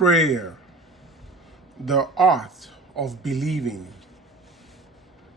Prayer, the art of believing.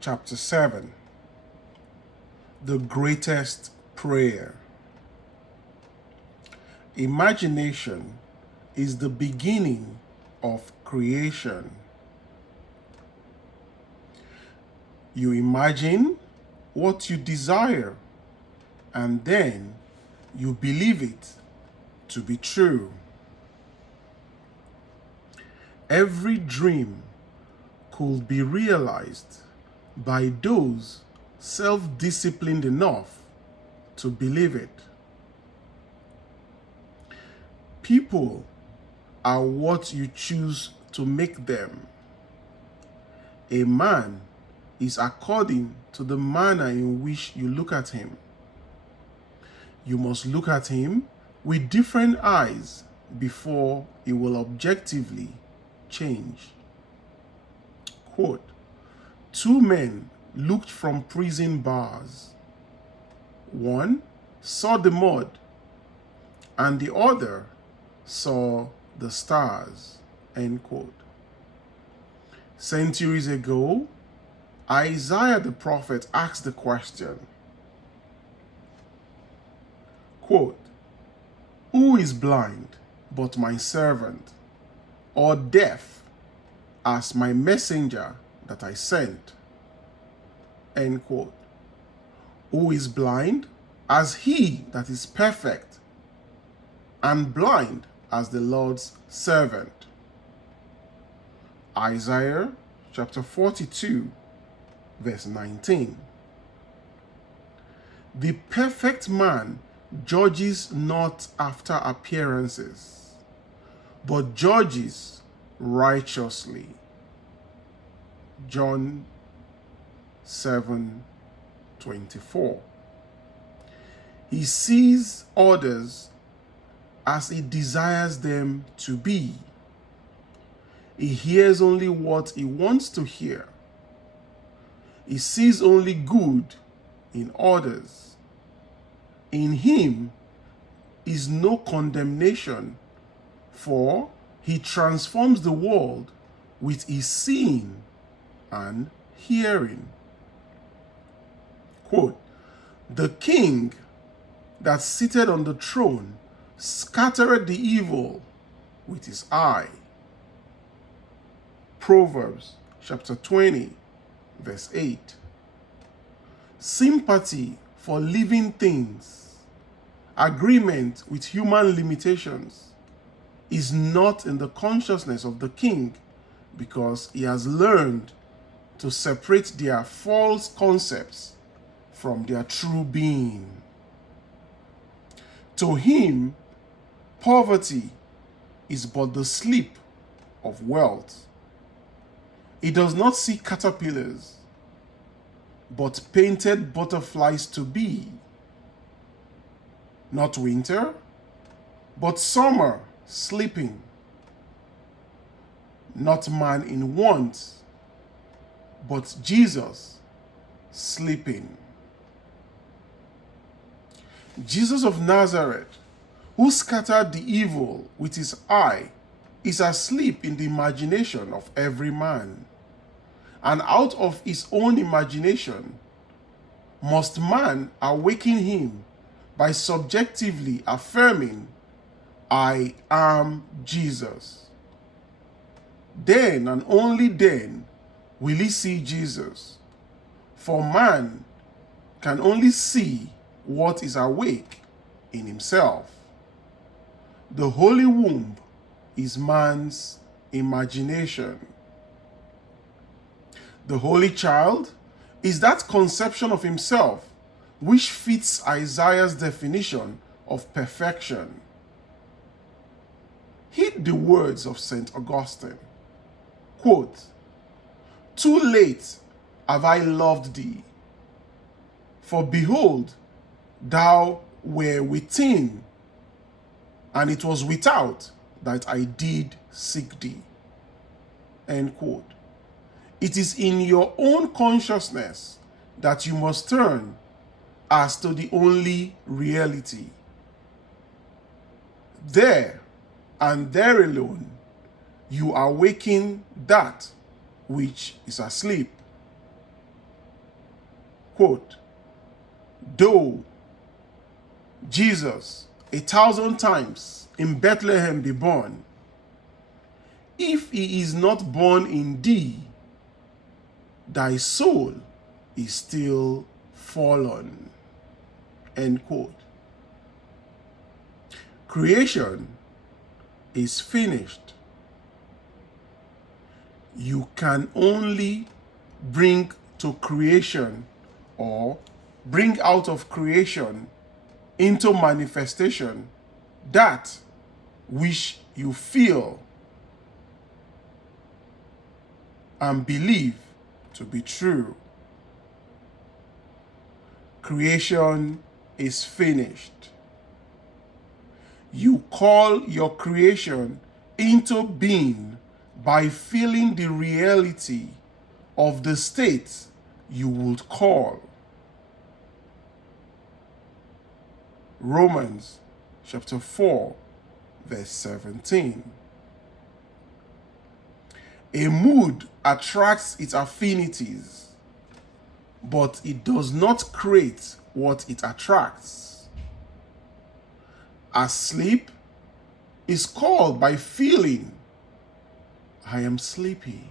Chapter 7, the greatest prayer. Imagination is the beginning of creation. You imagine what you desire, and then you believe it to be true. Every dream could be realized by those self-disciplined enough to believe it. People are what you choose to make them. A man is according to the manner in which you look at him. You must look at him with different eyes before he will objectively change. Quote, two men looked from prison bars. One saw the mud, and the other saw the stars. End quote. Centuries ago, Isaiah the prophet asked the question, quote, who is blind but my servant, or deaf as my messenger that I sent? End quote. Who is blind as he that is perfect, and blind as the Lord's servant? Isaiah chapter 42, verse 19. The perfect man judges not after appearances, but judges righteously. John 7:24. He sees others as he desires them to be. He hears only what he wants to hear. He sees only good in others. In him is no condemnation, for he transforms the world with his seeing and hearing. Quote, the king that sitteth on the throne scattereth the evil with his eye. Proverbs chapter 20, verse 8. Sympathy for living things, agreement with human limitations, is not in the consciousness of the king, because he has learned to separate their false concepts from their true being. To him, poverty is but the sleep of wealth. He does not see caterpillars, but painted butterflies to be. Not winter, but summer sleeping. Not man in want, but Jesus sleeping. Jesus of Nazareth, who scattered the evil with his eye, is asleep in the imagination of every man. And out of his own imagination must man awaken him by subjectively affirming, I am Jesus. Then and only then will he see Jesus. For man can only see what is awake in himself. The holy womb is man's imagination. The holy child is that conception of himself which fits Isaiah's definition of perfection. Heed the words of St. Augustine. Quote, too late have I loved thee, for behold, thou were within, and it was without that I did seek thee. End quote. It is in your own consciousness that you must turn as to the only reality. There, and there alone, you awaken that which is asleep. Quote, though Jesus 1,000 times in Bethlehem be born, if he is not born in thee, thy soul is still fallen. End quote. Creation is finished. You can only bring to creation or bring out of creation into manifestation that which you feel and believe to be true. Creation is finished. You call your creation into being by feeling the reality of the state you would call. Romans chapter 4, verse 17. A mood attracts its affinities, but it does not create what it attracts. Asleep is called by feeling, I am sleepy.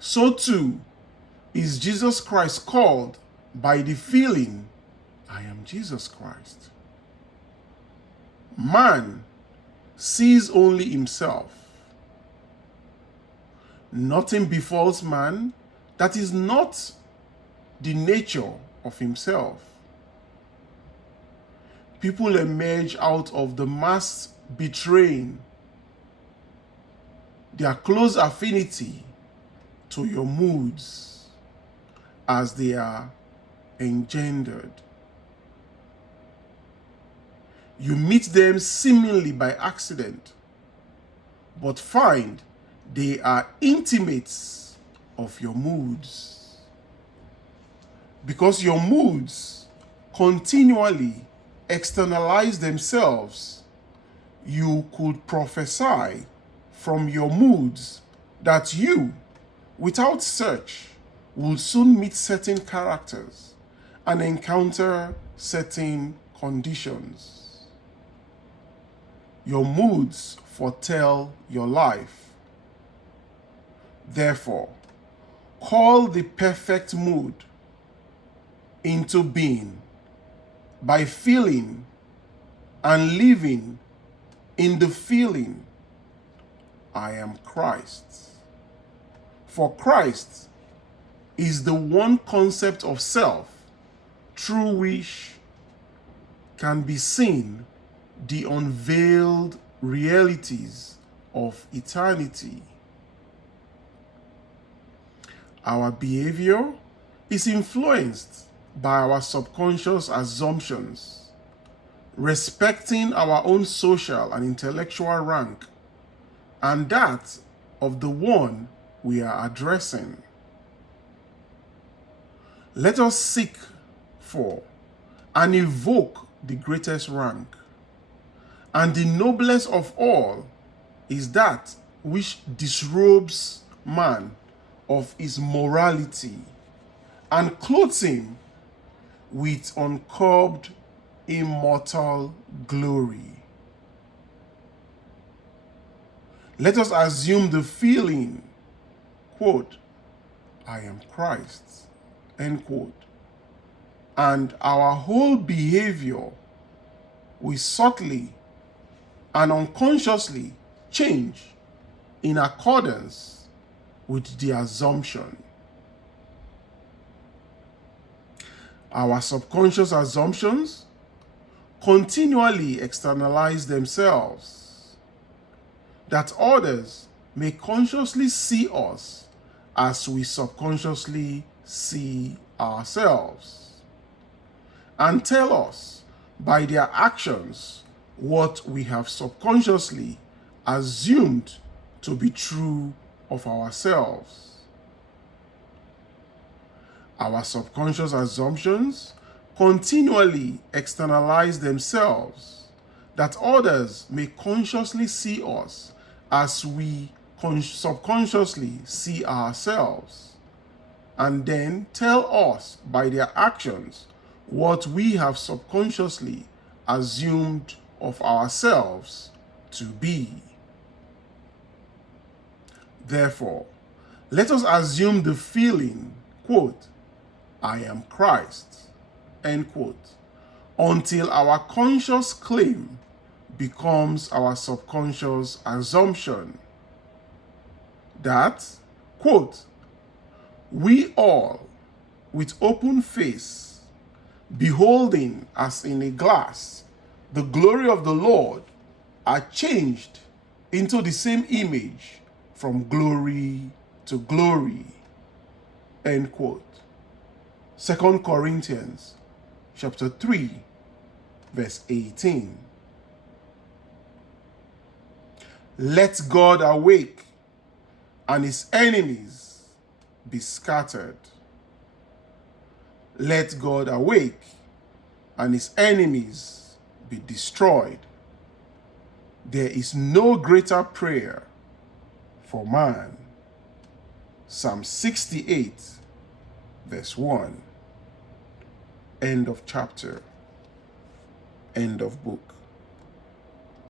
So too is Jesus Christ called by the feeling, I am Jesus Christ. Man sees only himself. Nothing befalls man that is not the nature of himself. People emerge out of the mass betraying their close affinity to your moods as they are engendered. You meet them seemingly by accident, but find they are intimates of your moods. Because your moods continually externalize themselves, you could prophesy from your moods that you, without search, will soon meet certain characters and encounter certain conditions. Your moods foretell your life. Therefore, call the perfect mood into being by feeling and living in the feeling, I am Christ. For Christ is the one concept of self through which can be seen the unveiled realities of eternity. Our behavior is influenced by our subconscious assumptions, respecting our own social and intellectual rank and that of the one we are addressing. Let us seek for and evoke the greatest rank, and the noblest of all is that which disrobes man of his morality and clothes him with uncurbed immortal glory. Let us assume the feeling, quote, I am Christ, end quote, and our whole behavior will subtly and unconsciously change in accordance with the assumption. Our subconscious assumptions continually externalize themselves, that others may consciously see us as we subconsciously see ourselves, and tell us by their actions what we have subconsciously assumed to be true of ourselves. Our subconscious assumptions continually externalize themselves, that others may consciously see us as we subconsciously see ourselves, and then tell us by their actions what we have subconsciously assumed of ourselves to be. Therefore, let us assume the feeling, quote, I am Christ, end quote, until our conscious claim becomes our subconscious assumption that, quote, we all, with open face, beholding as in a glass the glory of the Lord, are changed into the same image from glory to glory, end quote. 2 Corinthians chapter 3, verse 18. Let God awake and his enemies be scattered. Let God awake and his enemies be destroyed. There is no greater prayer for man. Psalm 68, verse 1. End of chapter. End of book.